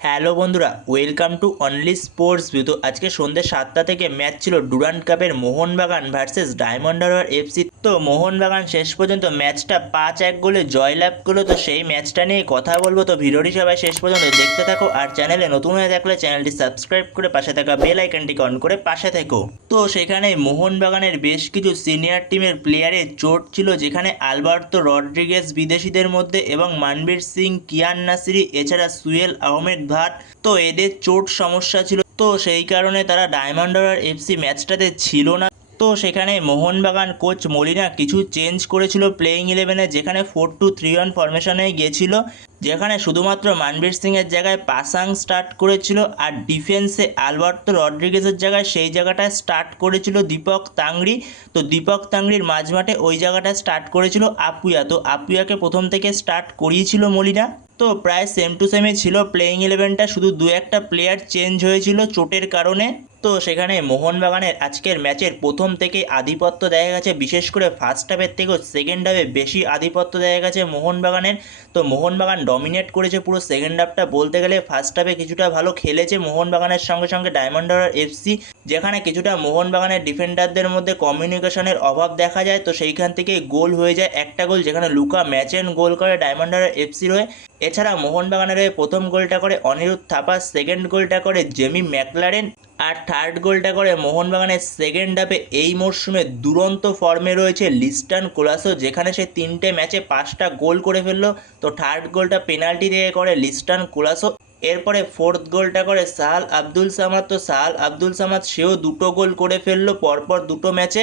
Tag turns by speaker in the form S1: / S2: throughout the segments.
S1: Hello বন্ধুরা welcome to only sports view তো আজকে সন্ধ্যে সাতটা থেকে ম্যাচ ছিল ডুরান্ট কাপের Mohun Bagan versus Diamond Harbour FC তো মোহনবাগান শেষ পর্যন্ত ম্যাচটা পাঁচ এক গোলে জয়লাভ করল। তো সেই ম্যাচটা নিয়ে কথা বলব। তো ভিডিওটি সবাই শেষ পর্যন্ত দেখতে থাকো। আর চ্যানেলে নতুন হয়ে থাকলে চ্যানেলটি সাবস্ক্রাইব করে পাশে থাকা বেল আইকনটিকে অন করে পাশে থেকো। তো সেখানে মোহনবাগানের বেশ কিছু সিনিয়র টিমের প্লেয়ারের চোট ছিল, যেখানে আলবার্তো রড্রিগেজ বিদেশিদের মধ্যে এবং মানবীর সিং, কিয়ান নাসিরি, এছাড়া সুয়েল আহমেদ ভাট, তো এদের চোট সমস্যা ছিল। তো সেই কারণে তারা ডায়মন্ড এফসি ম্যাচটাতে ছিল না। তো সেখানে মোহনবাগান কোচ মলিনা কিছু চেঞ্জ করেছিল প্লেয়িং ইলেভেনে যেখানে ফোর টু থ্রি ওয়ান ফরমেশনে গিয়েছিল যেখানে শুধুমাত্র মানবীর সিংয়ের জায়গায় পাসাং স্টার্ট করেছিল আর ডিফেন্সে আলবার্তো রড্রিগেজের জায়গায় সেই জায়গাটায় স্টার্ট করেছিল দীপক তাংড়ি। তো দীপক তাংড়ির মাঝমাঠে ওই জায়গাটায় স্টার্ট করেছিল আপুয়া। তো আপুয়াকে প্রথম থেকে স্টার্ট করিয়েছিল মলিনা। তো প্রায় সেম টু সেমই ছিল প্লেয়িং ইলেভেনটা শুধু দু একটা প্লেয়ার চেঞ্জ হয়েছিল চোটের কারণে। তো সেখানে মোহনবাগানের আজকের ম্যাচের প্রথম থেকে আধিপত্য দেখা গেছে। বিশেষ করে ফার্স্ট হাফের থেকেও সেকেন্ড হাফে বেশি আধিপত্য দেখা গেছে মোহনবাগানের। তো মোহনবাগান ডমিনেট করেছে পুরো সেকেন্ড হাফটা বলতে গেলে ফার্স্ট হাফে কিছুটা ভালো খেলেছে মোহনবাগানের সঙ্গে সঙ্গে ডায়মন্ড এফসি যেখানে কিছুটা মোহনবাগানের ডিফেন্ডারদের মধ্যে কমিউনিকেশনের অভাব দেখা যায়, তো সেইখান থেকে গোল হয়ে যায় একটা গোল, যেখানে লুকা ম্যাচেন গোল করে ডায়মন্ডার হারবার এফসির হয়ে এছাড়া মোহনবাগানের হয়ে প্রথম গোলটা করে অনিরুদ্ধ থাপা সেকেন্ড গোলটা করে জেমি ম্যাকলারেন, আর থার্ড গোলটা করে মোহনবাগানের সেকেন্ড হাফে এই মরশুমে দুরন্ত ফর্মে রয়েছে লিস্টান কোলাসো, যেখানে সে তিনটে ম্যাচে পাঁচটা গোল করে ফেলল। তো থার্ড গোলটা পেনাল্টি থেকে করে লিস্টান কোলাসো। এরপরে ফোর্থ গোলটা করে সাহাল আব্দুল সামাদ। তো সাহাল আব্দুল সামাদ, সেও দুটো গোল করে ফেলল, পরপর দুটো ম্যাচে।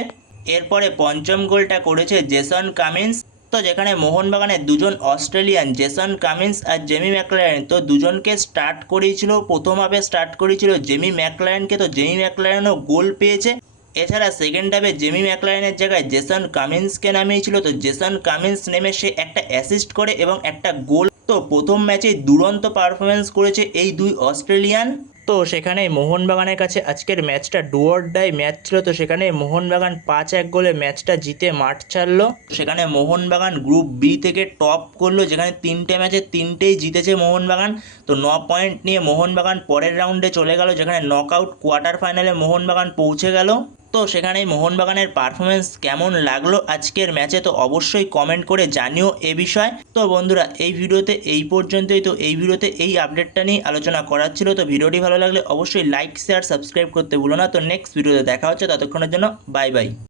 S1: এরপরে পঞ্চম গোলটা করেছে জেসন কামিন্স। তো যেখানে মোহনবাগানের দুজন অস্ট্রেলিয়ান, জেসন কামিন্স আর জেমি ম্যাকলারেন। তো দুজনকে স্টার্ট করিয়েছিল প্রথম হাফে স্টার্ট করেছিল জেমি ম্যাকলারেনকে। তো জেমি ম্যাকলারেনও গোল পেয়েছে। এছাড়া সেকেন্ড হাফে জেমি ম্যাকলারেনের জায়গায় জেসন কামিন্সকে নামিয়েছিল। তো জেসন কামিন্স নেমে সে একটা অ্যাসিস্ট করে এবং একটা গোল তো প্রথম ম্যাচে দুরন্ত পারফরমেন্স করেছে এই দুই অস্ট্রেলিয়ান। তো সেখানে মোহনবাগানের কাছে আজকের ম্যাচটা ডুয়ার ডাই ম্যাচ ছিল, তো সেখানে মোহনবাগান পাঁচ এক গোলে ম্যাচটা জিতে মাঠ ছাড়লো। সেখানে মোহনবাগান গ্রুপ বি থেকে টপ করল, যেখানে তিনটে ম্যাচে তিনটেই জিতেছে মোহনবাগান। তো ন পয়েন্ট নিয়ে মোহনবাগান পরের রাউন্ডে চলে গেল, যেখানে নকআউট কোয়ার্টার ফাইনালে মোহনবাগান পৌঁছে গেল। তো সেখানে মোহনবাগানের পারফরমেন্স কেমন লাগল আজকের ম্যাচে তো অবশ্যই কমেন্ট করে জানিও এ বিষয়। তো বন্ধুরা, এই ভিডিওতে এই পর্যন্তই। তো এই ভিডিওতে এই আপডেটটা নিয়ে আলোচনা করার ছিল। তো ভিডিওটি ভালো লাগলে অবশ্যই লাইক শেয়ার সাবস্ক্রাইব করতে ভুলো না। তো নেক্সট ভিডিওতে দেখা হচ্ছে। ততক্ষণের জন্য বাই বাই